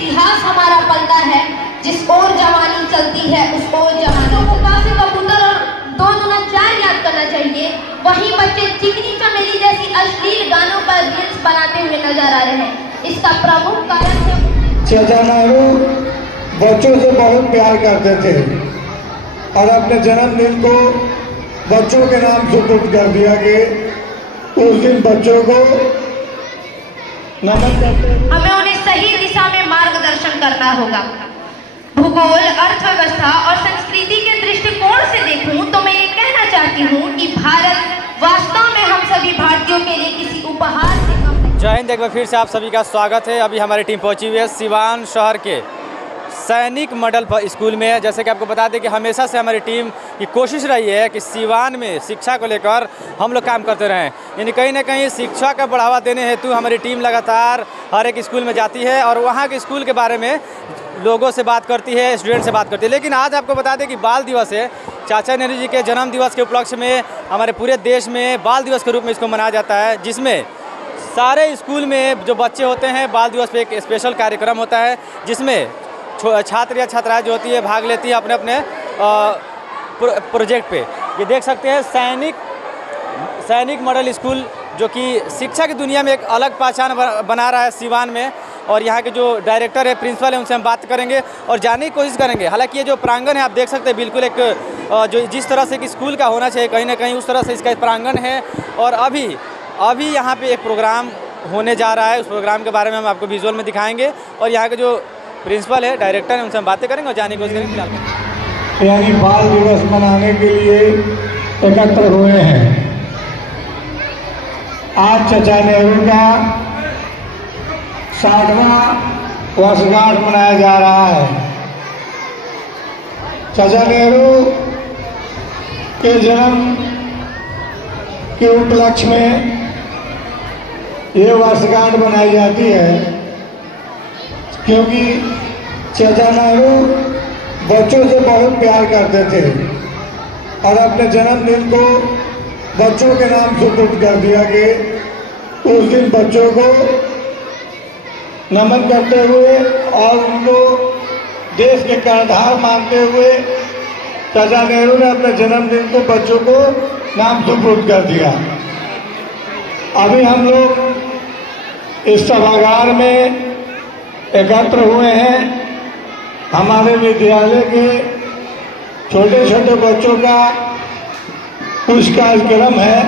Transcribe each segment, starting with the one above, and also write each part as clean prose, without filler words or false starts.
इतिहास हमारा पलता है, जिस ओर जवानी चलती है उस ओर जवानी को काफी कबूतर और 2 दूना 4 याद करना चाहिए। वहीं बच्चे चिकनी चमेली जैसी अश्लील गानों पर रील्स बनाते हुए नजर आ रहे हैं। इसका प्रमुख कारण है चाचा नेहरू बच्चों से बहुत प्यार करते थे और अपने जन्मदिन को बच्चों के नाम सुपुर्द कर दिया कि उस दिन बच्चों को नमन करते हैं। हमें उन्हें सही दिशा में मार्गदर्शन करना होगा। भूगोल, अर्थव्यवस्था और संस्कृति के दृष्टिकोण से देखूं तो मैं ये कहना चाहती हूँ कि भारत वास्तव में हम सभी भारतीयों के लिए किसी उपहार से कम नहीं। जय हिंद। एक बार फिर से आप सभी का स्वागत है। अभी हमारी टीम पहुंची हुई है सिवान शहर के सैनिक मॉडल स्कूल में। जैसे कि आपको बता दें कि हमेशा से हमारी टीम की कोशिश रही है कि सिवान में शिक्षा को लेकर हम लोग काम करते रहें, यानी कहीं ना कहीं शिक्षा का बढ़ावा देने हेतु हमारी टीम लगातार हर एक स्कूल में जाती है और वहाँ के स्कूल के बारे में लोगों से बात करती है, स्टूडेंट से बात करती है। लेकिन आज आपको बता दें कि बाल दिवस है। चाचा नेहरू जी के जन्म दिवस के उपलक्ष्य में हमारे पूरे देश में बाल दिवस के रूप में इसको मनाया जाता है, जिसमें सारे स्कूल में जो बच्चे होते हैं बाल दिवस पे एक स्पेशल कार्यक्रम होता है, जिसमें छात्र या छात्राएं जो होती है भाग लेती है अपने अपने प्रोजेक्ट पे। ये देख सकते हैं सैनिक मॉडल स्कूल, जो कि शिक्षा की दुनिया में एक अलग पहचान बना रहा है सिवान में। और यहाँ के जो डायरेक्टर है, प्रिंसिपल है, उनसे हम बात करेंगे और जानने की कोशिश करेंगे। हालांकि ये जो प्रांगण है आप देख सकते हैं, बिल्कुल एक जो जिस तरह से कि स्कूल का होना चाहिए कहीं ना कहीं उस तरह से इसका प्रांगण है। और अभी यहाँ पे एक प्रोग्राम होने जा रहा है, उस प्रोग्राम के बारे में हम आपको विजुअल में दिखाएंगे। और यहाँ के जो प्रिंसिपल है, डायरेक्टर है, उनसे हम बातें करेंगे और जानने की कोशिश करेंगे। फिलहाल यानी बाल दिवस मनाने के लिए एकत्र हुए हैं। आज चाचा नेहरू का 60वां वर्षगांठ मनाया जा रहा है। चाचा नेहरू के जन्म के उपलक्ष्य में ये वर्षगांठ मनाई जाती है, क्योंकि चाचा नेहरू बच्चों से बहुत प्यार करते थे और अपने जन्मदिन को बच्चों के नाम सुपुर्द कर दिया कि उस दिन बच्चों को नमन करते हुए और उनको देश के कर्णधार मानते हुए चाचा नेहरू ने अपने जन्मदिन को बच्चों को नाम सुपुर्द कर दिया। अभी हम लोग इस सभागार में एकत्र हुए हैं। हमारे विद्यालय के छोटे छोटे बच्चों का कुछ कार्यक्रम है,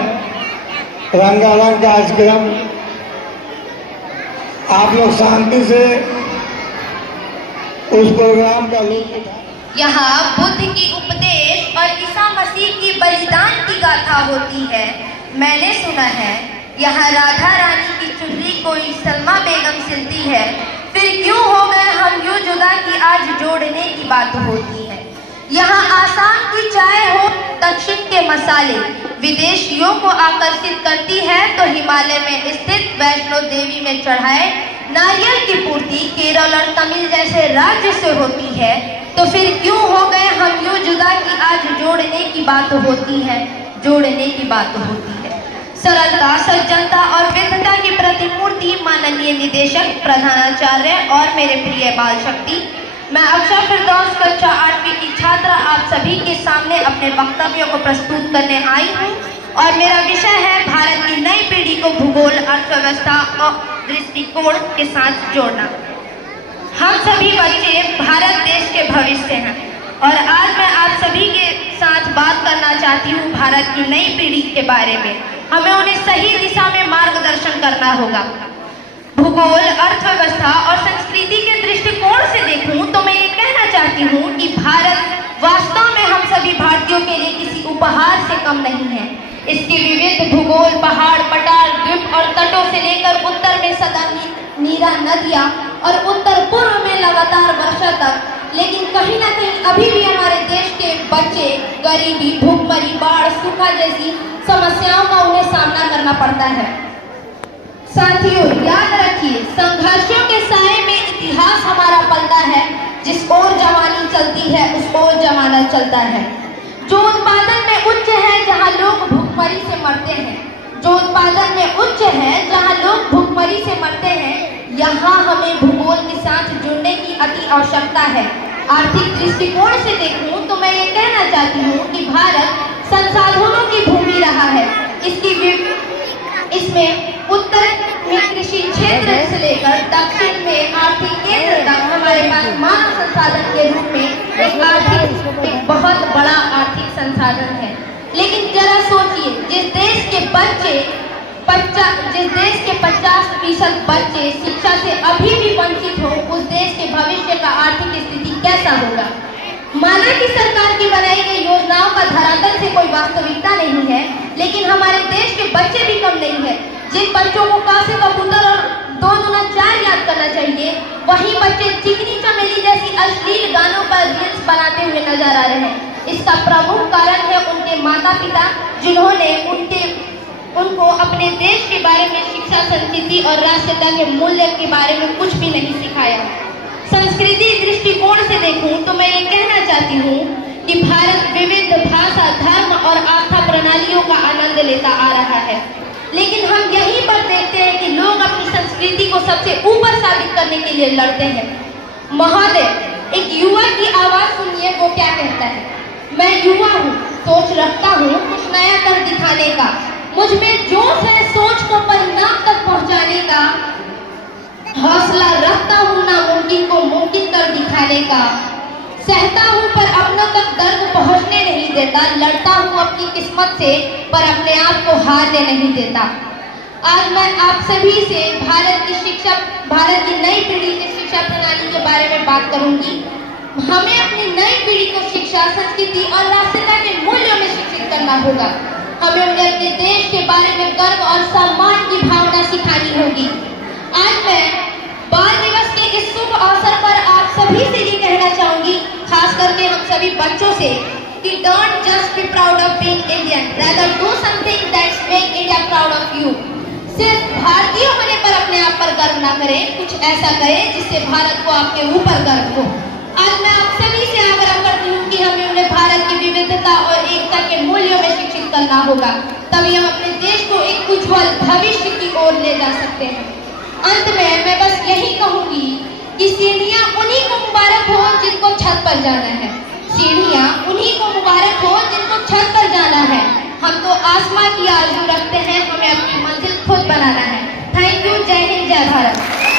रंगारंग कार्यक्रम। आप लोग शांति से उस प्रोग्राम का लुत्फ उठाएं। यहाँ बुद्ध की उपदेश और ईसा मसीह की बलिदान की गाथा होती है। मैंने सुना है यहाँ राधा रानी की चुनरी कोई सलमा बेगम सिलती है। फिर क्यों हो गए हम यूं जुदा कि आज जोड़ने की बात होती है। यहाँ आसाम की चाय हो, दक्षिण के मसाले विदेशियों को आकर्षित करती है, तो हिमालय में स्थित वैष्णो देवी में चढ़ाए नारियल की पूर्ति केरल और तमिल जैसे राज्य से होती है। तो फिर क्यों हो गए हम यूं जुदा कि आज जोड़ने की बात होती है, जोड़ने की बात होती है। सरलता, सज्जनता और विद्वता की प्रतिमूर्ति माननीय निदेशक, प्रधानाचार्य और मेरे प्रिय बाल शक्ति, मैं अक्षर फिरदौस कक्षा 8वीं की छात्रा आप सभी के सामने अपने वक्तव्यों को प्रस्तुत करने आई हूँ। और मेरा विषय है भारत की नई पीढ़ी को भूगोल, अर्थव्यवस्था और दृष्टिकोण के साथ जोड़ना। हम सभी बच्चे भारत देश के भविष्य हैं और आज मैं आप सभी के साथ बात करना चाहती हूँ भारत की नई पीढ़ी के बारे में। हमें उन्हें सही दिशा में मार्गदर्शन करना होगा। भूगोल, अर्थव्यवस्था और संस्कृति के दृष्टिकोण से देखूं तो मैं ये कहना चाहती हूँ कि भारत वास्तव में हम सभी भारतीयों के लिए किसी उपहार से कम नहीं है। इसके विविध भूगोल, पहाड़, पठार, द्वीप और तटों से लेकर उत्तर में सदा नीरा नदियाँ और उत्तर पूर्व में लगातार वर्षा तक, लेकिन कहीं ना कहीं अभी भी हमारे देश के बच्चे गरीबी, भूखमरी, बाढ़, सूखा जैसी समस्याओं का उन्हें सामना करना पड़ता है। साथियों, याद रखिए, संघर्षों के साए में इतिहास हमारा पलता है। जिस ओर जवानी चलती है उस ओर जमाना चलता है। जो उत्पादन में उच्च है जहाँ लोग भूखमरी से मरते हैं, जो उत्पादन में उच्च है जहाँ लोग भूखमरी से मरते हैं, यहाँ हमें भूगोल के साथ जुड़ने की अति आवश्यकता है। आर्थिक दृष्टिकोण से देखूं तो मैं ये कहना चाहती हूँ कि भारत संसाधनों की भूमि रहा है। इसमें उत्तर में कृषि क्षेत्र से लेकर दक्षिण में आर्थिक केंद्र तक हमारे पास मानव संसाधन के रूप में एक बहुत बड़ा आर्थिक संसाधन है। लेकिन जरा सोचिए, जिस देश के 50% बच्चे शिक्षा से अभी भी वंचित हो, उस देश के भविष्य का आर्थिक स्थिति कैसा होगा। माना कि सरकार की बनाई गई योजनाओं का धरातल से कोई वास्तविकता नहीं है, लेकिन हमारे देश के बच्चे भी कम नहीं है। जिन बच्चों को क से कबूतर और 2 दूना 4 याद करना चाहिए, वही बच्चे चिकनी चमेली जैसी अश्लील गानों पर रील्स बनाते हुए नजर आ रहे हैं। इसका प्रमुख कारण है उनके माता पिता, जिन्होंने उनको अपने देश के बारे में शिक्षा, संस्कृति और राष्ट्रीयता के मूल्य के बारे में कुछ भी नहीं सिखाया। संस्कृति दृष्टिकोण से देखूं तो मैं ये कहना चाहती हूँ कि भारत विविध भाषा, धर्म और आस्था प्रणालियों का आनंद लेता आ रहा है, लेकिन हम यहीं पर देखते हैं कि लोग अपनी संस्कृति को सबसे ऊपर साबित करने के लिए लड़ते हैं। महोदय, एक युवा की आवाज सुनिए, वो क्या कहता है। मैं युवा हूँ, सोच रखता हूँ कुछ नया कर दिखाने का, मुझ में जोश है सोच को परिणाम तक पहुँचाने का, हौसला रखता हूँ नामुमकिन को मुमकिन कर दिखाने का, सहता हूँ पर अपनों तक दर्द पहुँचने नहीं देता, लड़ता हूँ अपनी किस्मत से पर अपने आप को हारने नहीं देता। आज मैं आप सभी से भारत की नई पीढ़ी की शिक्षा प्रणाली के बारे में बात करूंगी। हमें अपनी नई पीढ़ी को शिक्षा, संस्कृति और राष्ट्रीयता के मूल्यों में शिक्षित करना होगा। हमें उन्हें अपने देश के बारे में गर्व और सम्मान की भावना सिखानी होगी। आज मैं बाल दिवस के इस शुभ अवसर पर आप सभी से ये कहना चाहूंगी, खास करके हम सभी बच्चों से, कि don't just be proud of being Indian, rather do something that make India proud of you। सिर्फ भारतीय होने पर अपने आप पर गर्व ना करें, कुछ ऐसा करें जिससे भारत को आपके ऊपर गर्व हो। आज मैं आप सभी से आग्रह करती हूँ कि हमें उन्हें भारत की विविधता और एकता के मूल्यों में शिक्षित करना होगा, तभी हम अपने देश को एक उज्जवल भविष्य की ओर ले जा सकते हैं। अंत में मैं बस यही कहूंगी कि सीढ़ियां उन्हीं को मुबारक हो जिनको छत पर जाना है, सीढ़ियां उन्हीं को मुबारक हो जिनको छत पर जाना है। हम तो आसमां की आरज़ू रखते हैं, हमें अपनी मंजिल खुद बनाना है। Thank you. जय हिंद, जय भारत।